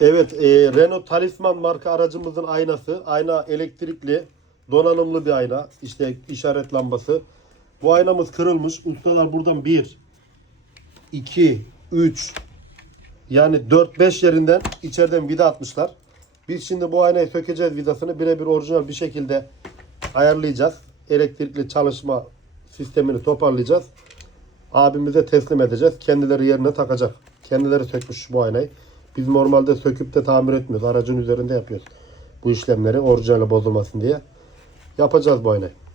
Evet, Renault Talisman marka aracımızın aynası. Ayna elektrikli, donanımlı bir ayna. İşte işaret lambası. Bu aynamız kırılmış. Ustalar buradan 1, 2, 3, yani 4-5 yerinden içeriden vida atmışlar. Biz şimdi bu aynayı sökeceğiz, vidasını birebir orijinal bir şekilde ayarlayacağız. Elektrikli çalışma sistemini toparlayacağız. Abimize teslim edeceğiz. Kendileri yerine takacak. Kendileri sökmüş bu aynayı. Biz normalde söküp de tamir etmiyoruz. Aracın üzerinde yapıyoruz bu işlemleri orijinali bozulmasın diye. Yapacağız bu aynayı.